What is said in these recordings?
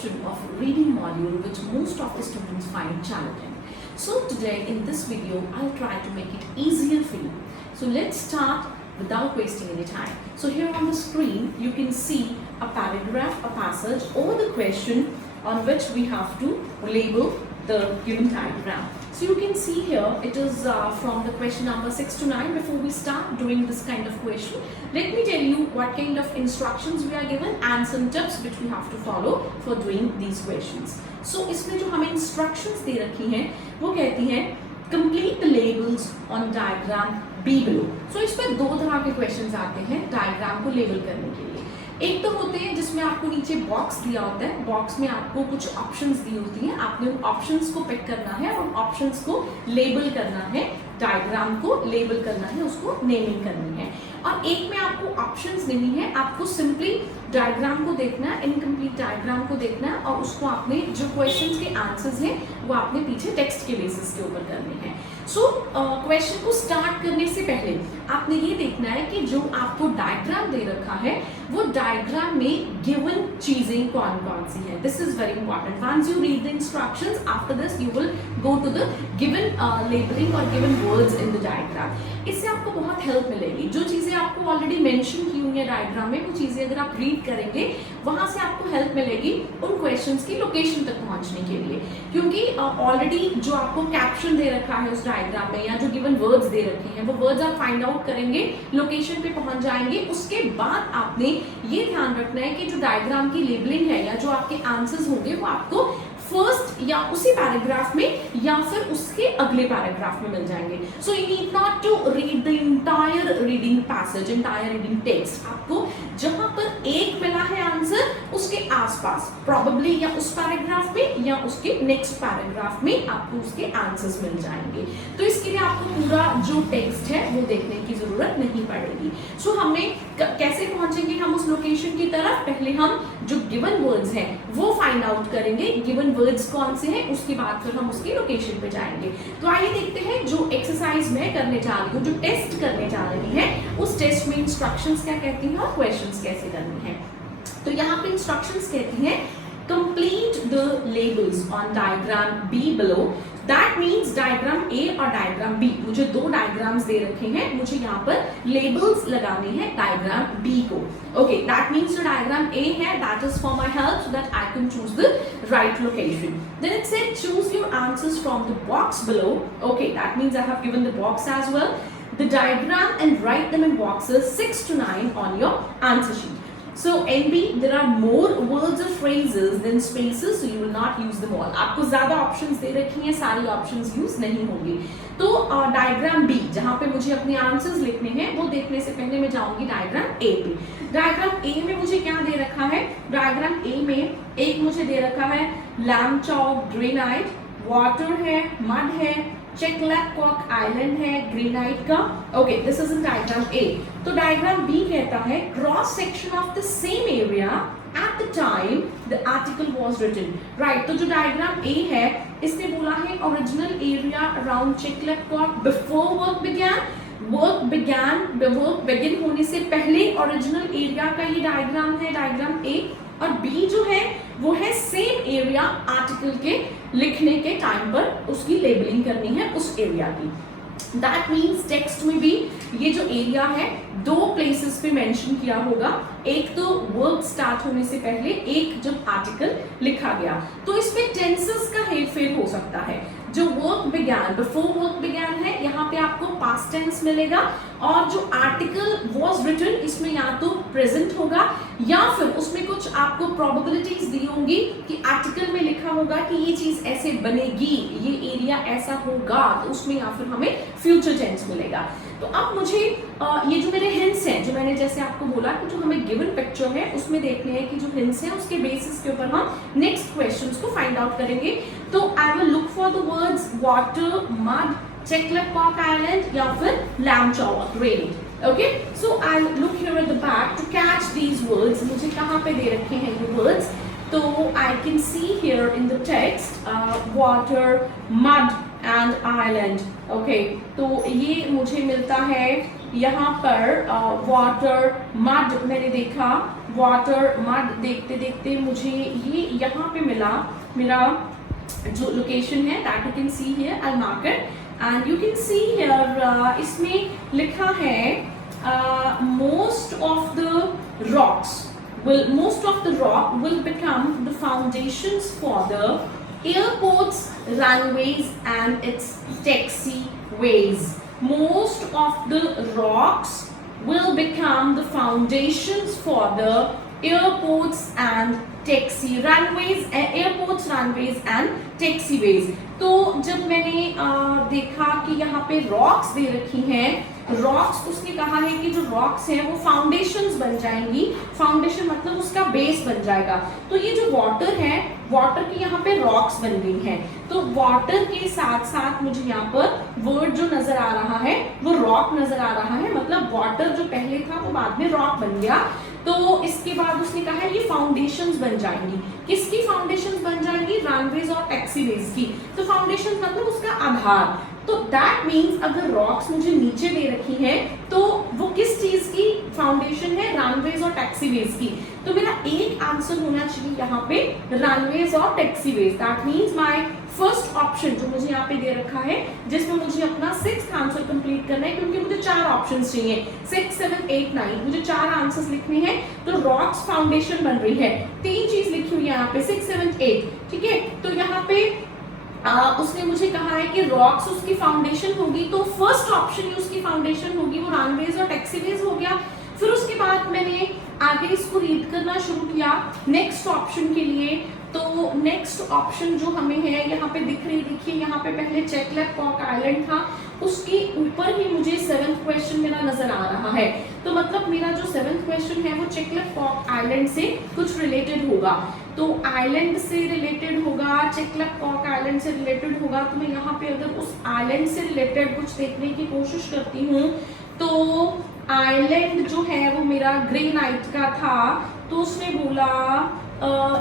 question of reading module which most of the students find challenging. So today in this video I'll try to make it easier for you. So let's start without wasting any time. So here on the screen you can see a paragraph, a passage or the question on which we have to label the given diagram. So you can see here it is from the question number 6 to 9. Before we start doing this kind of question, let me tell you what kind of instructions we are given and some tips which we have to follow for doing these questions. So इसमें जो हमें instructions दे रखी हैं वो कहती हैं complete the labels on diagram B below. So इसमें दो तरह के questions आते हैं diagram को label करने के लिए. एक तो होते हैं जिसमें आपको नीचे बॉक्स दिया होता है, बॉक्स में आपको कुछ ऑप्शंस दी होती हैं, आपने उन ऑप्शंस को पिक करना है और ऑप्शंस को लेबल करना है, डायग्राम को लेबल करना है, उसको नेमिंग करनी है. और एक में आपको ऑप्शंस नहीं है, आपको सिंपली डायग्राम को देखना है, इनकम्प्लीट डायग्राम को देखना है और उसको आपने जो क्वेश्चंस के आंसर्स हैं वो आपने पीछे टेक्स्ट के बेसिस के ऊपर करने हैं. सो क्वेश्चन को स्टार्ट करने से पहले आपने ये देखना है कि जो आपको डायग्राम दे रखा है वो डायग्राम में गिवन चीजें कौन कौन सी है. This is very important. Once you read the instructions after this you will go to the given labeling और given words in the diagram. इससे आपको बहुत हेल्प मिलेगी. जो चीजें आपको ऑलरेडी मेंशन की हुई है डायग्राम में वो चीजें अगर आप रीड करेंगे वहां से आपको हेल्प मिलेगी उन क्वेश्चंस की लोकेशन तक पहुंचने के लिए, क्योंकि ऑलरेडी जो आपको कैप्शन दे रखा है उस डायग्राम में या जो गिवन वर्ड्स दे रखे हैं वो वर्ड्स आप फाइंड आउट करेंगे, लोकेशन पे पहुंच जाएंगे. उसके बाद आपने ये ध्यान रखना है कि जो डायग्राम की लेबलिंग है या जो आपके आंसर्स होंगे वो आपको फर्स्ट या उसी पैराग्राफ में या फिर उसके अगले पैराग्राफ में मिल जाएंगे. So you need not to read the entire reading passage, entire reading text. आपको जहां पर एक मिला है आंसर उसके आसपास प्रॉबेबली या उस पैराग्राफ में या उसके नेक्स्ट पैराग्राफ में आपको उसके आंसर्स मिल जाएंगे. तो इसके लिए आपको पूरा जो टेक्स्ट है वो देखने की जरूरत नहीं पड़ेगी. सो हमें कैसे पहुंचेंगे हम उस लोकेशन की तरफ? पहले हम जो गिवन वर्ड्स हैं वो फाइंड आउट करेंगे, गिवन वर्ड्स कौन से हैं, उसके बाद फिर हम उसकी लोकेशन पे जाएंगे. तो आइए देखते हैं जो एक्सरसाइज मैं करने जा रही हूँ, जो टेस्ट करने जा रही है उस टेस्ट में इंस्ट्रक्शंस क्या कहती हैं और क्वेश्चंस कैसे करनी है. तो यहाँ पे इंस्ट्रक्शंस कहती हैं complete the labels on diagram B below. That means diagram A और diagram B, मुझे दो डायग्राम्स दे रखे हैं, मुझे यहाँ पर लेबल्स लगाने हैं डायग्राम B को. Okay, that means जो डायग्राम A है that is for my help so that I can choose the right location. Then it said choose your answers from the box below. Okay, that means I have given the box as well, the diagram, and write them in boxes 6 to 9 on your answer sheet. So NB, there are more words or phrases than spaces, so you will not use them all. आपको ज़्यादा options दे रखी हैं, सारी options use नहीं होंगी. तो diagram B जहाँ पे मुझे अपने आंसर्स लिखने हैं वो देखने से पहले मैं जाऊंगी डायग्राम A पे. डायग्राम A में मुझे क्या दे रखा है? डायग्राम A में एक मुझे दे रखा है लैम्प चौक, ग्रेनाइट, वाटर है, मड है, चेकलैकॉक आइलैंड है ग्रेनाइट का. Okay, this is in diagram A. तो डायग्राम B कहता है cross section of the same area at the time the article was written. Right, तो जो डायग्राम A है इसने बोला है original area around Chek Lap Kok before work began. Work begin होने से पहले ओरिजिनल एरिया का ये डायग्राम है, डायग्राम A. और B जो है वो है सेम एरिया आर्टिकल के लिखने के टाइम पर उसकी लेबलिंग करनी है उस एरिया की. दैट मीन्स टेक्स्ट में भी ये जो एरिया है दो प्लेसेस पे मेंशन किया होगा, एक तो वर्क स्टार्ट होने से पहले, एक जब आर्टिकल लिखा गया. तो इसमें टेंसेस का हेरफेर हो सकता है. जो work began, before work began है यहाँ पे आपको पास्ट टेंस मिलेगा और जो आर्टिकल वाज रिटन इसमें या तो प्रेजेंट होगा या फिर उसमें कुछ आपको प्रोबेबिलिटीज दी होंगी कि आर्टिकल में लिखा होगा कि ये चीज ऐसे बनेगी, ये एरिया ऐसा होगा, तो उसमें या फिर हमें फ्यूचर टेंस मिलेगा. तो अब मुझे ये जो मेरे हिंट्स हैं, जो मैंने जैसे आपको बोला कि जो हमें गिवन पिक्चर है उसमें देखने हैं कि जो हिंट्स हैं उसके बेसिस के ऊपर हम नेक्स्ट क्वेश्चंस को फाइंड आउट करेंगे. तो I will look for the words water, mud, Chek Lap Kok island या फिर Lam Chau, granite. Okay, so I'll look here at the back to catch these words. मुझे कहाँ पे दे रखे हैं ये words? तो I can see here in the text water, mud and island. Okay, तो ये मुझे मिलता है यहाँ पर वाटर, मड मैंने देखा, वाटर, मड देखते देखते मुझे ये यहाँ पे मिला, मेरा जो लोकेशन है that you can see here, I mark it and you can see here इसमें लिखा है most of the rock will become the foundations for the airports, runways and its taxiways. Most of the rocks will become the foundations for the airports and airports, runways and taxiways. तो जब मैंने देखा कि यहाँ पे rocks दे रखी हैं, rocks उसने कहा है कि जो रॉक्स हैं वो फाउंडेशंस बन जाएंगी, फाउंडेशन मतलब उसका बेस बन जाएगा। तो ये जो वाटर है, वाटर की यहाँ पे रॉक्स बन गई हैं, तो वाटर के साथ साथ मुझे यहाँ पर वर्ड जो नजर आ रहा है वो रॉक नजर आ रहा है, मतलब वाटर जो पहले था वो बाद में रॉक बन गया। तो इसके बाद उसने कहा है ये फाउंडेशंस बन जाएंगी, किसकी फाउंडेशंस बन जाएंगी? रनवेज और टैक्सीवेज की। तो फाउंडेशन मतलब उसका आधार। तो दैट मीन्स अगर रॉक्स मुझे नीचे दे रखी हैं तो वो किस चीज की फाउंडेशन है? रनवेज और टैक्सीवेज की। तो मेरा एक आंसर होना चाहिए यहाँ पे रनवेज और taxiways. That means my first option जो मुझे यहाँ पे दे रखा है, जिसमें मुझे अपना 6th आंसर कंप्लीट करना है, क्योंकि मुझे 4 ऑप्शंस चाहिए, 6, 7, 8, 9 मुझे 4 आंसर्स लिखने हैं। तो रॉक्स फाउंडेशन बन रही है, 3 चीज लिखी हुई है यहाँ पे 6, 7, 8, ठीक है। तो यहाँ पे उसने मुझे कहा है कि रॉक्स उसकी फाउंडेशन होगी, तो फर्स्ट ऑप्शन उसकी फाउंडेशन होगी वो रनवेज और टैक्सीवेज हो गया। फिर उसके बाद मैंने आगे इसको रीड करना शुरू किया नेक्स्ट ऑप्शन के लिए। तो नेक्स्ट ऑप्शन जो हमें है यहाँ पे दिख रही, देखिए यहाँ पे पहले चेकलेट आइलैंड था, उसके ऊपर ही मुझे 7th क्वेश्चन मेरा नजर आ रहा है। तो मतलब मेरा जो 7th क्वेश्चन है वो चेकलेट आइलैंड से कुछ रिलेटेड होगा। तो आइलैंड से रिलेटेड होगा, चेकलेट आइलैंड से रिलेटेड होगा। तो मैं यहाँ पे अगर उस आइलैंड से रिलेटेड कुछ देखने की कोशिश करती हूँ, तो आइलैंड जो है वो मेरा ग्रेनाइट का था। तो उसने बोला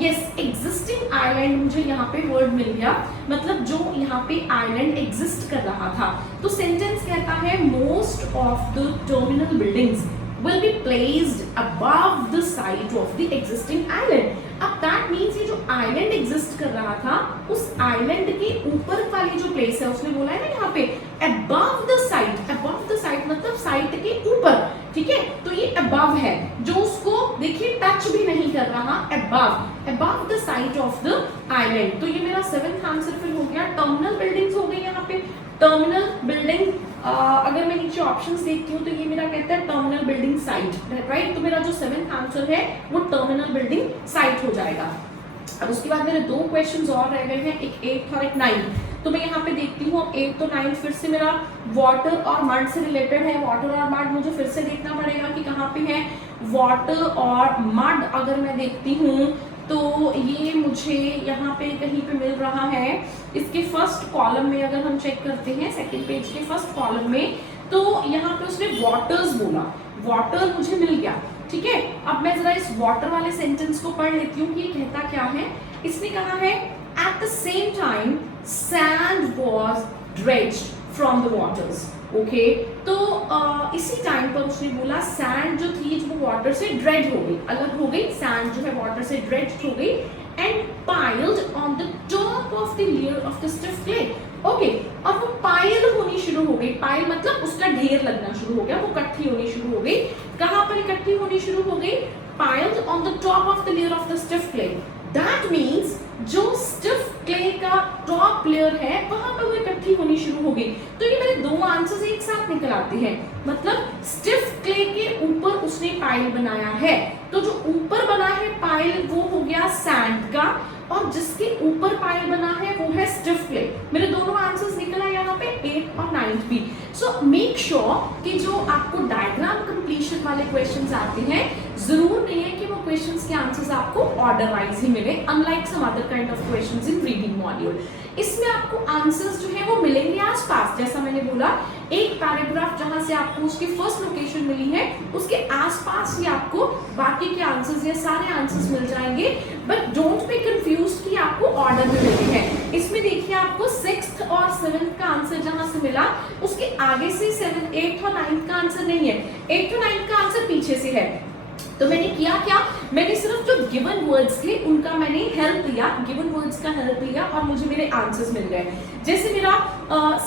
यस एग्जिस्टिंग आइलैंड, मुझे यहाँ पे वर्ड मिल गया, मतलब जो यहाँ पे आइलैंड एग्जिस्ट कर रहा था। तो सेंटेंस कहता है most of the terminal buildings will be placed above the site of the existing island. अब that means ये जो आइलैंड एग्जिस्ट कर रहा था उस आइलैंड के ऊपर वाली जो प्लेस है, उसने बोला है ना यहाँ पे above the site मतलब साइट के ऊपर, ठीक है। तो ये above है, जो उसको देखिए टच भी नहीं कर रहा, above the site of the island। तो ये मेरा 7th आंसर फिर हो गया। टर्मिनल बिल्डिंग्स हो गई यहाँ पे, टर्मिनल बिल्डिंग अगर मैं नीचे ऑप्शंस देखती हूँ तो ये मेरा कहता है टर्मिनल बिल्डिंग साइट, राइट। तो मेरा जो 7th आंसर है वो टर्मिनल बिल्डिंग साइट हो जाएगा। अब उसके बाद मेरे 2 क्वेश्चंस और रह गए हैं, एक 8th और एक 9th। तो मैं यहाँ पे देखती हूँ 8th तो 9th फिर से मेरा वाटर और मड से रिलेटेड है। वाटर और मड मुझे फिर से देखना पड़ेगा कि कहाँ पे है। वाटर और मड अगर मैं देखती हूँ तो ये मुझे यहाँ पे कहीं पे मिल रहा है। इसके फर्स्ट कॉलम में अगर हम चेक करते हैं, सेकंड पेज के फर्स्ट कॉलम में, तो यहाँ पे उसने वाटर्स बोला, वाटर मुझे मिल गया, ठीक है। अब मैं जरा इस वाटर वाले सेंटेंस को पढ़ लेती हूँ कि ये कहता क्या है। इसने कहा है at the same time sand was dredged from the waters, okay. तो इसी टाइम पर उसने बोला सैंड जो थी वो वाटर से ड्रेड हो गई, अलग हो गई, सैंड जो है वाटर से ड्रेड हो गई and piled on the top of the layer of the stiff clay, okay. और वो पाइल होनी शुरू हो गई, पाइल मतलब उसका ढेर लगना शुरू हो गया, वो इकट्ठी होनी शुरू हो गई। कहाँ पर इकट्ठी होनी शुरू हो गई? Piled on the top of the layer of the stiff clay. That means जो स्टिफ क्ले का टॉप लेयर है वहां पर वो इकट्ठी होनी शुरू हो गई। तो ये मेरे 2 आंसर्स एक साथ निकल आते हैं, मतलब स्टिफ क्ले के ऊपर उसने पाइल बनाया है। तो जो ऊपर बना है पाइल वो हो गया सैंड का, और जिसके ऊपर पाइल बना है वो है स्टिफ क्ले। मेरे दोनों आंसर्स निकला यहाँ पे 8 और 9 भी। सो मेक श्योर कि जो आपको डायग्राम कंप्लीशन वाले क्वेश्चंस आते हैं, जरूर नहीं है कि वो क्वेश्चंस के आंसर्स आपको ऑर्डर वाइज ही मिले, unlike some other kind of questions in reading module. इसमें आपको आंसर्स जो है वो मिलेंगे आसपास, जैसा मैंने बोला एक पैराग्राफ जहां से आपको उसकी फर्स्ट लोकेशन मिली है उसके आसपास ही आपको बाकी के आंसर्स या सारे आंसर्स मिल जाएंगे। बट डोंट बी कंफ्यूज कि आपको ऑर्डर में मिले हैं। इसमें देखिए आपको 6th और 7th का आंसर जहां से मिला उसके आगे से 7th, 8th और 9th का आंसर नहीं है, 8th और 9th का आंसर पीछे से है। तो मैंने किया क्या, मैंने सिर्फ जो गिवन वर्ड्स थे उनका मैंने हेल्प लिया, गिवन वर्ड्स का हेल्प लिया और मुझे मेरे आंसर्स मिल गए। जैसे मेरा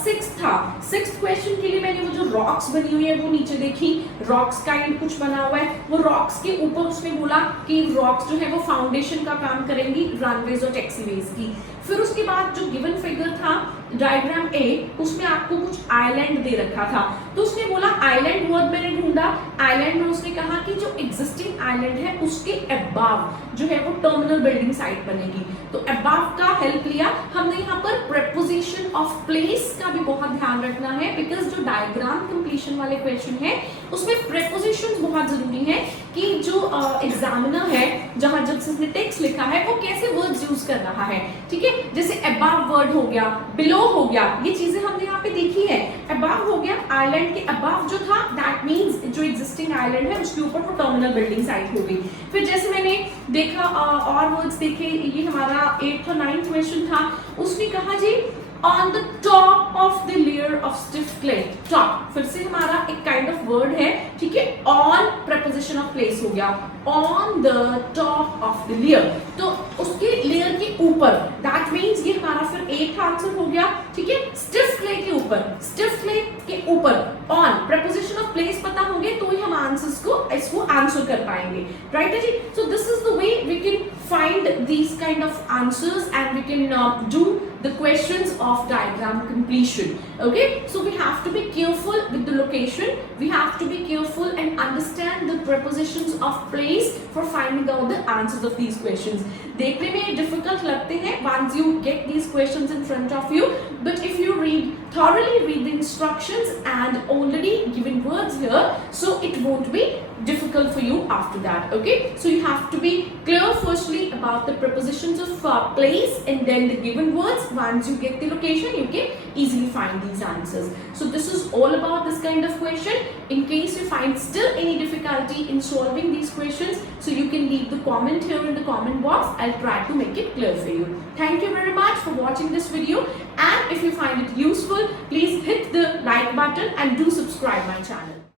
6 था, 6th क्वेश्चन के लिए मैंने वो जो रॉक्स बनी हुई है वो नीचे देखी, रॉक्स काइंड कुछ बना हुआ है, वो रॉक्स के ऊपर उसने बोला कि रॉक्स जो है वो फाउंडेशन का काम करेंगी रनवेज और टैक्सीवेज की। फिर उसके बाद जो गिवन फिगर था डायग्राम ए, उसमें आपको कुछ आइलैंड दे रखा था, तो उसने बोला आइलैंड वर्ड मैंने ढूंढा, आइलैंड में उसने कहा कि जो एग्जिस्टिंग आइलैंड है उसके अबाव जो है वो टर्मिनल बिल्डिंग साइट बनेगी, तो अबाव का हेल्प लिया हमने। यहाँ पर प्रेपोजिशन ऑफ प्लेस का भी बहुत ध्यान रखना है, बिकॉज जो डायग्राम कंप्लीशन वाले क्वेश्चन है उसमें प्रेपोजिशंस बहुत जरूरी है कि जो एग्जामिनर है जहां जब उसने टेक्स्ट लिखा है वो कैसे वर्ड्स यूज कर रहा है, ठीक है। जैसे अबाव वर्ड हो गया, बिलो हो गया, ये चीजें हमने यहाँ पे देखी है। अबाव हो गया, आइलैंड के अबाव जो था दैट मींस जो एग्जिस्टिंग आइलैंड है उसके ऊपर वो टर्मिनल बिल्डिंग साइट हो गई। फिर जैसे मैंने देखा और वर्ड्स देखे, ये हमारा 8th और 9th क्वेश्चन था, उसने कहा जी on the top of the layer of stiff clay, top फिर से हमारा एक kind of word है, ठीक है। on preposition of place हो गया, on the top of the layer, तो उसके लेयर के ऊपर, that means ये हमारा फिर एक आंसर हो गया, ठीक है। stiff clay के ऊपर, stiff clay के ऊपर on preposition of place पता होंगे तो ही हम आंसर्स को इसको आंसर कर पाएंगे, राइट है जी। so this is the way we can find these kind of answers and we can do the questions of diagram completion. Okay, so we have to be careful with the location, we have to be careful and understand the prepositions of place for finding out the answers of these questions. देखने में difficult लगते हैं once you get these questions in front of you, but if you thoroughly read the instructions and already given words here, so it won't be difficult for you after that. Okay, so you have to be clear firstly about the prepositions of place and then the given words. Once you get the location you can easily find these answers. So this is all about this kind of question. In case you find still any difficulty in solving these questions, so you can leave the comment here in the comment box. I'll try to make it clear for you. Thank you very much for watching this video, and if you find it useful please hit the like button and do subscribe my channel.